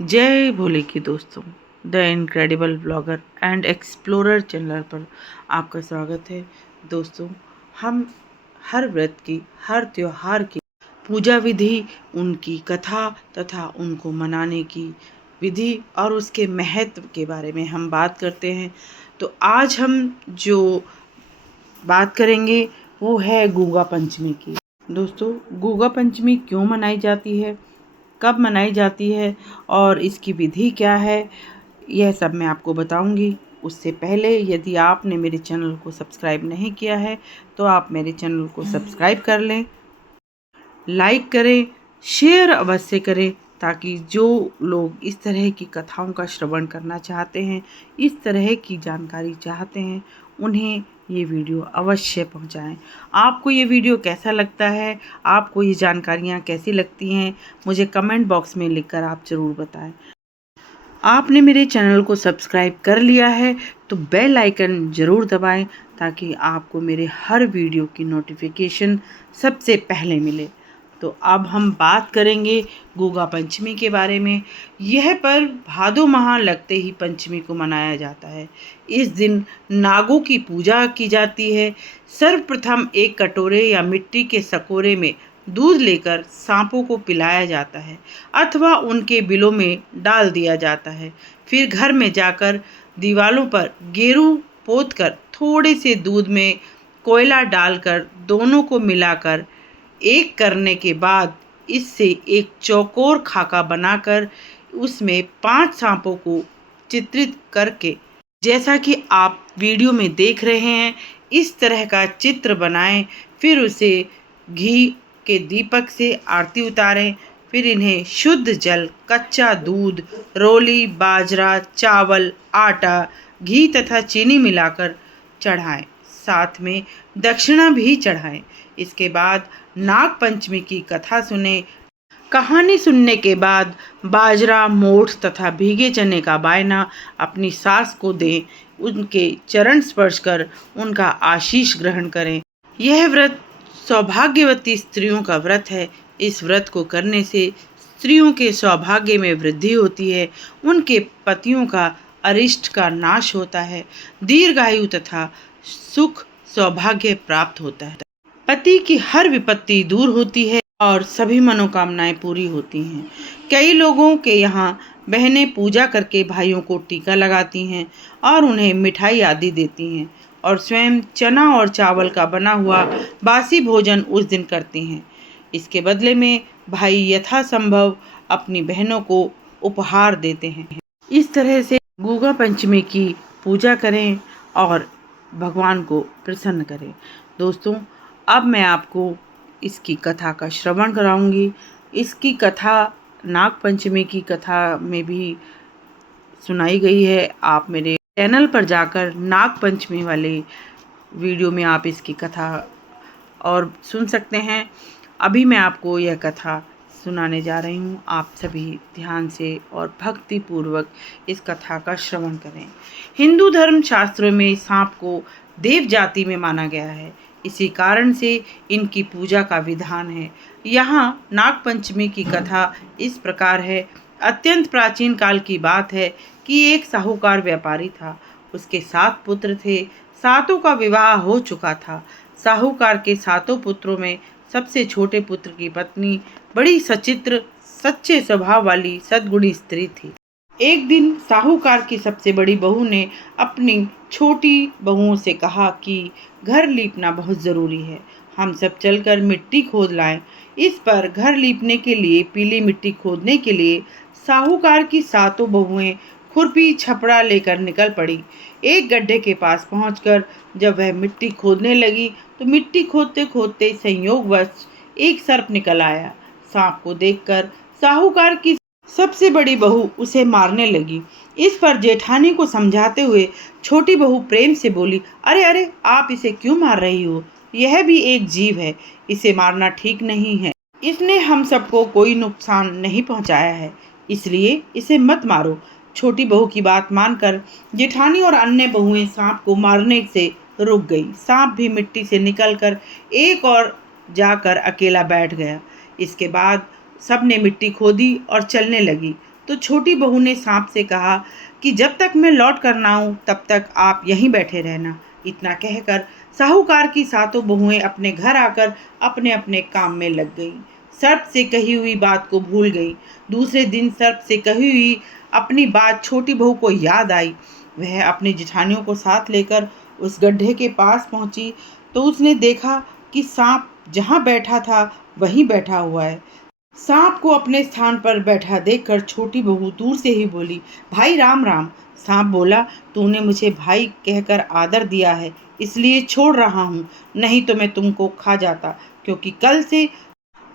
जय भोले की दोस्तों, the incredible blogger and explorer channel पर आपका स्वागत है। दोस्तों, हम हर व्रत की, हर त्योहार की पूजा विधि, उनकी कथा तथा उनको मनाने की विधि और उसके महत्व के बारे में हम बात करते हैं। तो आज हम जो बात करेंगे वो है गुगा पंचमी की। दोस्तों, गुगा पंचमी क्यों मनाई जाती है, कब मनाई जाती है और इसकी विधि क्या है, यह सब मैं आपको बताऊंगी। उससे पहले यदि आपने मेरे चैनल को सब्सक्राइब नहीं किया है तो आप मेरे चैनल को सब्सक्राइब कर लें, लाइक करें, शेयर अवश्य करें, ताकि जो लोग इस तरह की कथाओं का श्रवण करना चाहते हैं, इस तरह की जानकारी चाहते हैं, उन्हें ये वीडियो अवश्य पहुंचाएं। आपको ये वीडियो कैसा लगता है, आपको ये जानकारियाँ कैसी लगती हैं, मुझे कमेंट बॉक्स में लिखकर आप ज़रूर बताएं। आपने मेरे चैनल को सब्सक्राइब कर लिया है तो बेल आइकन ज़रूर दबाएं, ताकि आपको मेरे हर वीडियो की नोटिफिकेशन सबसे पहले मिले। तो अब हम बात करेंगे गुगा पंचमी के बारे में। यह पर्व भादो माह लगते ही पंचमी को मनाया जाता है। इस दिन नागों की पूजा की जाती है। सर्वप्रथम एक कटोरे या मिट्टी के सकोरे में दूध लेकर सांपों को पिलाया जाता है अथवा उनके बिलों में डाल दिया जाता है। फिर घर में जाकर दीवालों पर गेरू पोतकर थोड़े से दूध में कोयला डालकर दोनों को मिलाकर एक करने के बाद इससे एक चौकोर खाका बनाकर उसमें 5 सांपों को चित्रित करके, जैसा कि आप वीडियो में देख रहे हैं, इस तरह का चित्र बनाएं। फिर उसे घी के दीपक से आरती उतारें। फिर इन्हें शुद्ध जल, कच्चा दूध, रोली, बाजरा, चावल, आटा, घी तथा चीनी मिलाकर चढ़ाएं। साथ में दक्षिणा भी चढ़ाएं। इसके बाद नाग पंचमी की कथा सुने। कहानी सुनने के बाद बाजरा, मोठ तथा भीगे चने का बायना अपनी सास को दें। उनके चरण स्पर्श कर उनका आशीष ग्रहण करें। यह व्रत सौभाग्यवती स्त्रियों का व्रत है। इस व्रत को करने से स्त्रियों के सौभाग्य में वृद्धि होती है, उनके पतियों का अरिष्ट का नाश होता है, दीर्घायु तथा सुख सौभाग्य प्राप्त होता है, पति की हर विपत्ति दूर होती है और सभी मनोकामनाएं पूरी होती हैं। कई लोगों के यहाँ बहनें पूजा करके भाइयों को टीका लगाती हैं और उन्हें मिठाई आदि देती हैं और स्वयं चना और चावल का बना हुआ बासी भोजन उस दिन करती हैं। इसके बदले में भाई यथासंभव अपनी बहनों को उपहार देते हैं। इस तरह से गुगा पंचमी की पूजा करें और भगवान को प्रसन्न करें। दोस्तों, अब मैं आपको इसकी कथा का श्रवण कराऊंगी। इसकी कथा नाग पंचमी की कथा में भी सुनाई गई है। आप मेरे चैनल पर जाकर नाग पंचमी वाले वीडियो में आप इसकी कथा और सुन सकते हैं। अभी मैं आपको यह कथा सुनाने जा रही हूँ। आप सभी ध्यान से और भक्ति पूर्वक इस कथा का श्रवण करें। हिंदू धर्म शास्त्रों में सांप को देव जाति में माना गया है। इसी कारण से इनकी पूजा का विधान है। यहाँ नाग पंचमी की कथा इस प्रकार है। अत्यंत प्राचीन काल की बात है कि एक साहूकार व्यापारी था। उसके 7 पुत्र थे। 7 का विवाह हो चुका था। साहूकार के 7 पुत्रों में सबसे छोटे पुत्र की पत्नी बड़ी सचित्र, सच्चे स्वभाव वाली सद्गुणी स्त्री थी। एक दिन साहूकार की सबसे बड़ी बहू ने अपनी छोटी बहुओं से कहा कि घर लीपना बहुत ज़रूरी है, हम सब चलकर मिट्टी खोद लाएं। इस पर घर लीपने के लिए, पीली मिट्टी खोदने के लिए साहूकार की 7 बहुएं खुरपी छपड़ा लेकर निकल पड़ी। एक गड्ढे के पास पहुंचकर जब वह मिट्टी खोदने लगी तो मिट्टी खोदते खोदते संयोगवश एक सर्प निकल आया। सांप को देखकर साहूकार की सबसे बड़ी बहू उसे मारने लगी। इस पर जेठानी को समझाते हुए छोटी बहू प्रेम से बोली, अरे अरे, आप इसे क्यों मार रही हो? यह भी एक जीव है, इसे मारना ठीक नहीं है। इसने हम सबको कोई नुकसान नहीं पहुंचाया है, इसलिए इसे मत मारो। छोटी बहू की बात मानकर जेठानी और अन्य बहुएं सांप को मारने से रुक गई। सांप भी मिट्टी से निकलकर एक और जाकर अकेला बैठ गया। इसके बाद सबने मिट्टी खोदी और चलने लगी। तो छोटी बहू ने सांप से कहा कि जब तक मैं लौट कर ना आऊं तब तक आप यहीं बैठे रहना। इतना कहकर साहूकार की सातों बहुएं अपने घर आकर अपने अपने काम में लग गईं। सर्प से कही हुई बात को भूल गई। दूसरे दिन सर्प से कही हुई अपनी बात छोटी बहू को याद आई। वह अपनी जिठानियों को साथ लेकर उस गड्ढे के पास पहुंची तो उसने देखा कि सांप जहां बैठा था वहीं बैठा हुआ है। सांप को अपने स्थान पर बैठा देखकर छोटी बहू दूर से ही बोली, भाई राम राम। सांप बोला, तूने मुझे भाई कहकर आदर दिया है इसलिए छोड़ रहा हूँ, नहीं तो मैं तुमको खा जाता, क्योंकि कल से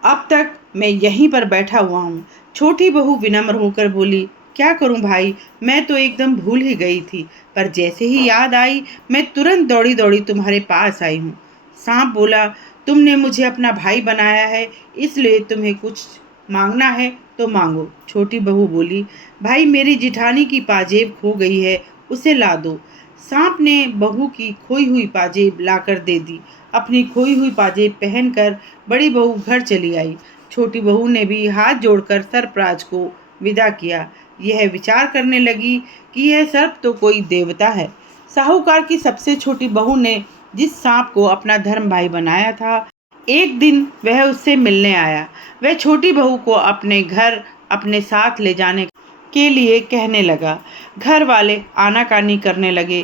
अब तक मैं यहीं पर बैठा हुआ हूँ। छोटी बहू विनम्र होकर बोली, क्या करूं भाई, मैं तो एकदम भूल ही गई थी, पर जैसे ही याद आई मैं तुरंत दौड़ी दौड़ी तुम्हारे पास आई हूँ। सांप बोला, तुमने मुझे अपना भाई बनाया है इसलिए तुम्हें कुछ मांगना है तो मांगो। छोटी बहू बोली, भाई मेरी जिठानी की पाजेब खो गई है, उसे ला दो। सांप ने बहू की खोई हुई पाजेब लाकर दे दी। अपनी खोई हुई पाजेब पहनकर बड़ी बहू घर चली आई। छोटी बहू ने भी हाथ जोड़कर सर्पराज को विदा किया। यह विचार करने लगी कि यह सर्प तो कोई देवता है। साहूकार की सबसे छोटी बहू ने जिस सांप को अपना धर्म भाई बनाया था, एक दिन वह उससे मिलने आया। वह छोटी बहू को अपने घर अपने साथ ले जाने के लिए कहने लगा। घर वाले आनाकानी करने लगे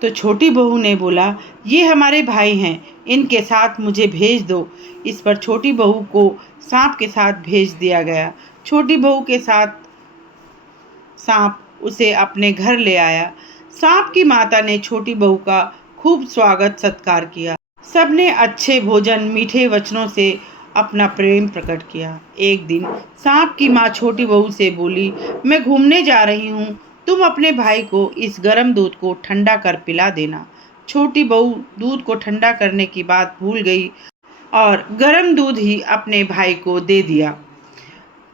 तो छोटी बहू ने बोला, ये हमारे भाई हैं, इनके साथ मुझे भेज दो। इस पर छोटी बहू को सांप के साथ भेज दिया गया। छोटी बहू के साथ सांप उसे अपने घर ले आया। सांप की माता ने छोटी बहू का खूब स्वागत सत्कार किया। सबने अच्छे भोजन मीठे वचनों से अपना प्रेम प्रकट किया। एक दिन सांप की माँ छोटी बहू से बोली, मैं घूमने जा रही हूँ, तुम अपने भाई को इस गर्म दूध को ठंडा कर पिला देना। छोटी बहू दूध को ठंडा करने की बात भूल गई और गर्म दूध ही अपने भाई को दे दिया।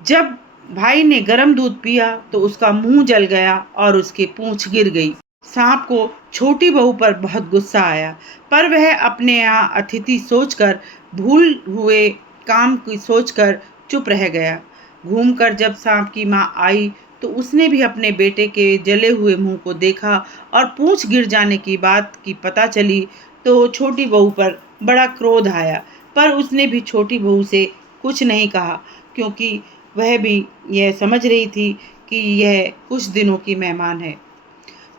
जब भाई ने गर्म दूध पिया तो उसका मुंह जल गया और उसकी पूंछ गिर गई। सांप को छोटी बहू पर बहुत गुस्सा आया, पर वह अपने यहाँ अतिथि सोचकर भूल हुए काम की सोचकर चुप रह गया। घूमकर जब सांप की माँ आई तो उसने भी अपने बेटे के जले हुए मुंह को देखा और पूंछ गिर जाने की बात की पता चली तो छोटी बहू पर बड़ा क्रोध आया, पर उसने भी छोटी बहू से कुछ नहीं कहा, क्योंकि वह भी यह समझ रही थी कि यह कुछ दिनों की मेहमान है।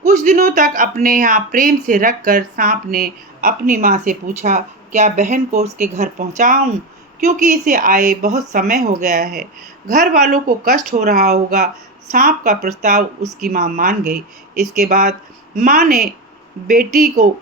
कुछ दिनों तक अपने यहाँ प्रेम से रखकर सांप ने अपनी माँ से पूछा, क्या बहन को उसके घर पहुँचाऊँ, क्योंकि इसे आए बहुत समय हो गया है, घर वालों को कष्ट हो रहा होगा। सांप का प्रस्ताव उसकी माँ मान गई। इसके बाद माँ ने बेटी को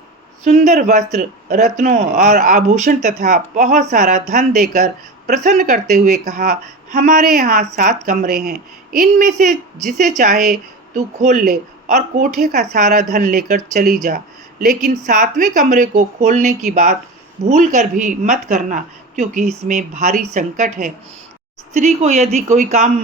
सुंदर वस्त्र, रत्नों और आभूषण तथा बहुत सारा धन देकर प्रसन्न करते हुए कहा, हमारे यहाँ 7 कमरे हैं, इनमें से जिसे चाहे तू खोल ले और कोठे का सारा धन लेकर चली जा, लेकिन 7वें कमरे को खोलने की बात भूल कर भी मत करना, क्योंकि इसमें भारी संकट है। स्त्री को यदि कोई काम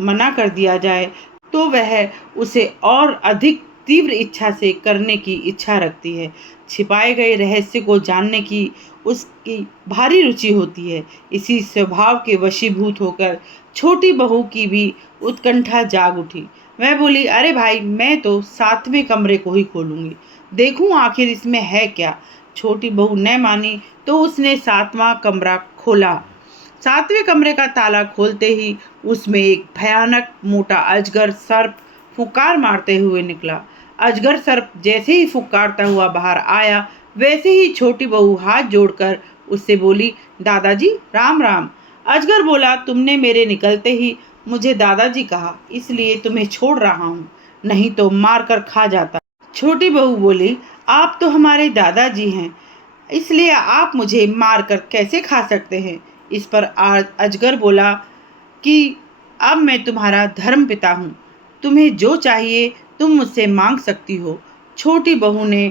मना कर दिया जाए तो वह उसे और अधिक तीव्र इच्छा से करने की इच्छा रखती है। छिपाए गए रहस्य को जानने की उसकी भारी रुचि होती है। इसी स्वभाव के वशीभूत होकर छोटी बहू की भी उत्कंठा जाग उठी। वह बोली, अरे भाई, मैं तो 7वें कमरे को ही खोलूंगी, देखूं आखिर इसमें है क्या। छोटी बहू न मानी तो उसने 7वां कमरा खोला। 7वें कमरे का ताला खोलते ही उसमें एक भयानक मोटा अजगर सर्प फुंकार मारते हुए निकला। अजगर सर्प जैसे ही फुंकारता हुआ बाहर आया, वैसे ही छोटी बहू हाथ जोड़कर उससे बोली, दादाजी राम राम। अजगर बोला, तुमने मेरे निकलते ही मुझे दादाजी कहा, इसलिए तुम्हें छोड़ रहा हूँ, नहीं तो मार कर खा जाता। छोटी बहू बोली, आप तो हमारे दादाजी हैं, इसलिए आप मुझे मार कर कैसे खा सकते हैं। इस पर अजगर बोला कि अब मैं तुम्हारा धर्म पिता हूँ, तुम्हें जो चाहिए तुम मुझसे मांग सकती हो। छोटी बहू ने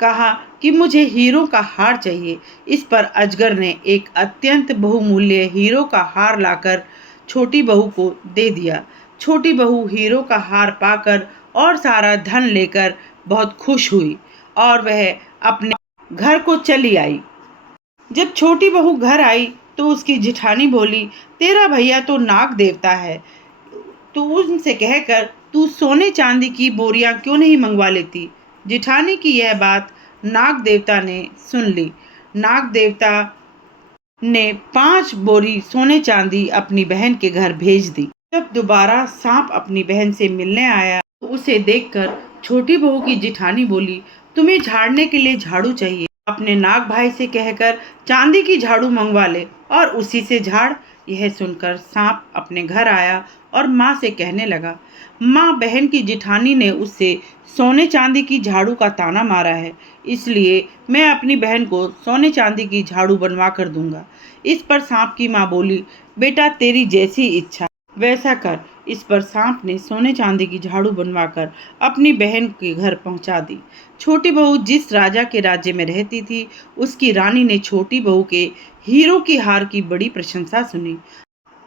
कहा कि मुझे हीरो का हार चाहिए। इस पर अजगर ने एक अत्यंत बहुमूल्य हीरो का हार लाकर छोटी बहू को दे दिया। छोटी बहू हीरो का हार पाकर और सारा धन लेकर बहुत खुश हुई और वह अपने घर को चली आई। जब छोटी बहू घर आई तो उसकी जिठानी बोली, तेरा भैया तो नाग देवता है, तो उनसे कहकर तू सोने चांदी की बोरियां क्यों नहीं मंगवा लेती। जिठानी की यह बात नाग देवता ने सुन ली। नाग देवता ने 5 बोरी सोने चांदी अपनी बहन के घर भेज दी। जब दोबारा सांप अपनी बहन से मिलने आया तो उसे देखकर छोटी बहू की जिठानी बोली, तुम्हें झाड़ने के लिए झाड़ू चाहिए, अपने नाग भाई से कहकर चांदी की झाड़ू मंगवा ले और उसी से झाड़। यह सुनकर सांप अपने घर आया और माँ से कहने लगा, माँ, बहन की जिठानी ने उससे सोने चांदी की झाड़ू का ताना मारा है, इसलिए मैं अपनी बहन को सोने चांदी की झाड़ू बनवा कर दूंगा। इस पर सांप की माँ बोली, बेटा तेरी जैसी इच्छा वैसा कर। इस पर सांप ने सोने चांदी की झाड़ू बनवाकर अपनी बहन के घर पहुंचा दी। छोटी बहू जिस राजा के राज्य में रहती थी, उसकी रानी ने छोटी बहू के हीरो की हार की बड़ी प्रशंसा सुनी।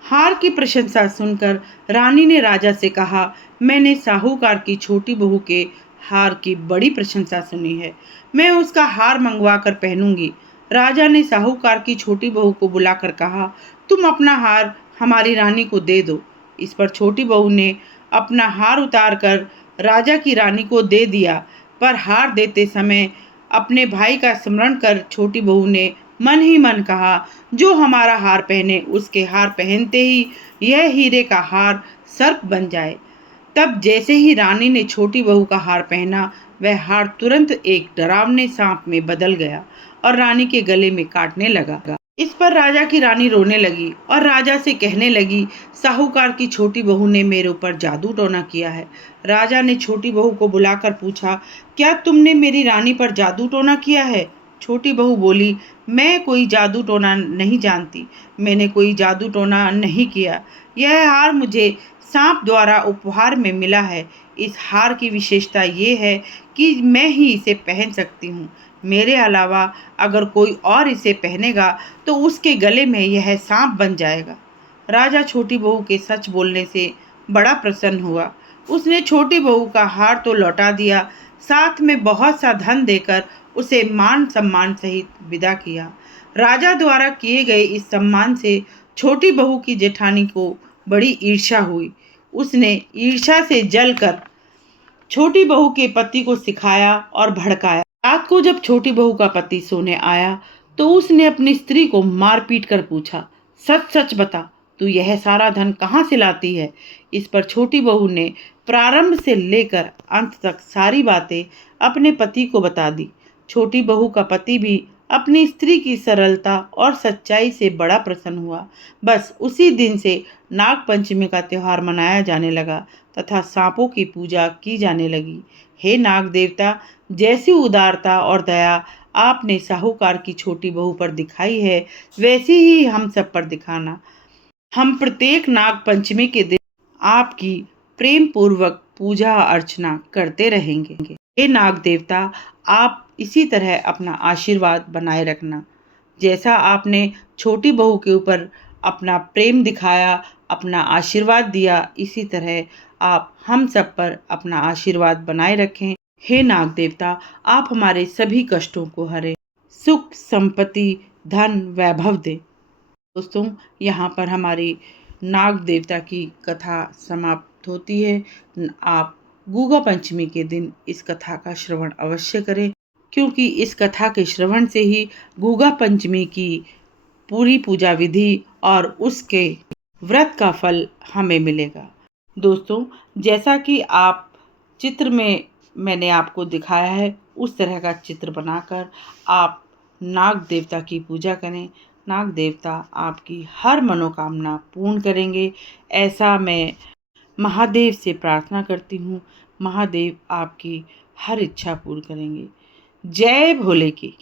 हार की प्रशंसा सुनकर रानी ने राजा से कहा, मैंने साहूकार की छोटी बहू के हार की बड़ी प्रशंसा सुनी है, मैं उसका हार मंगवा कर पहनूंगी। राजा ने साहूकार की छोटी बहू को बुलाकर कहा, तुम अपना हार हमारी रानी को दे दो। इस पर छोटी बहू ने अपना हार उतार कर राजा की रानी को दे दिया, पर हार देते समय अपने भाई का स्मरण कर छोटी बहू ने मन ही मन कहा, जो हमारा हार पहने उसके हार पहनते ही यह हीरे का हार सर्प बन जाए। तब जैसे ही रानी ने छोटी बहू का हार पहना, वह हार तुरंत एक डरावने सांप में बदल गया और रानी के गले में काटने लगा। इस पर राजा की रानी रोने लगी और राजा से कहने लगी, साहूकार की छोटी बहू ने मेरे ऊपर जादू टोना किया है। राजा ने छोटी बहू को बुलाकर पूछा, क्या तुमने मेरी रानी पर जादू टोना किया है। छोटी बहू बोली, मैं कोई जादू टोना नहीं जानती, मैंने कोई जादू टोना नहीं किया, यह हार मुझे सांप द्वारा उपहार में मिला है। इस हार की विशेषता ये है कि मैं ही इसे पहन सकती हूँ, मेरे अलावा अगर कोई और इसे पहनेगा तो उसके गले में यह सांप बन जाएगा। राजा छोटी बहू के सच बोलने से बड़ा प्रसन्न हुआ। उसने छोटी बहू का हार तो लौटा दिया, साथ में बहुत सा धन देकर उसे मान सम्मान सहित विदा किया। राजा द्वारा किए गए इस सम्मान से छोटी बहू की जेठानी को बड़ी ईर्ष्या हुई। उसने ईर्ष्या से जलकर छोटी बहू के पति को सिखाया और भड़काया। रात को जब छोटी बहू का पति सोने आया तो उसने अपनी स्त्री को मार पीट कर पूछा, सच सच बता, तू यह सारा धन कहाँ से लाती है। इस पर छोटी बहू ने प्रारंभ से लेकर अंत तक सारी बातें अपने पति को बता दी। छोटी बहू का पति भी अपनी स्त्री की सरलता और सच्चाई से बड़ा प्रसन्न हुआ। बस उसी दिन से नाग पंचमी का त्योहार मनाया जाने लगा तथा सांपों की पूजा की जाने लगी। हे नाग देवता, जैसी उदारता और दया आपने साहूकार की छोटी बहू पर दिखाई है, वैसी ही हम सब पर दिखाना। हम प्रत्येक नाग पंचमी के दिन आपकी प्रेम पूर्वक पूजा अर्चना करते रहेंगे। हे नाग देवता, आप इसी तरह अपना आशीर्वाद बनाए रखना। जैसा आपने छोटी बहू के ऊपर अपना प्रेम दिखाया, अपना आशीर्वाद दिया, इसी तरह आप हम सब पर अपना आशीर्वाद बनाए रखें। हे नाग देवता, आप हमारे सभी कष्टों को हरें, सुख संपत्ति धन वैभव दें। दोस्तों, यहाँ पर हमारी नाग देवता की कथा समाप्त होती है। आप गुगा पंचमी के दिन इस कथा का श्रवण अवश्य करें, क्योंकि इस कथा के श्रवण से ही गुगा पंचमी की पूरी पूजा विधि और उसके व्रत का फल हमें मिलेगा। दोस्तों, जैसा कि आप चित्र में मैंने आपको दिखाया है, उस तरह का चित्र बनाकर आप नाग देवता की पूजा करें। नाग देवता आपकी हर मनोकामना पूर्ण करेंगे, ऐसा मैं महादेव से प्रार्थना करती हूँ। महादेव आपकी हर इच्छा पूर्ण करेंगे। जय भोले की।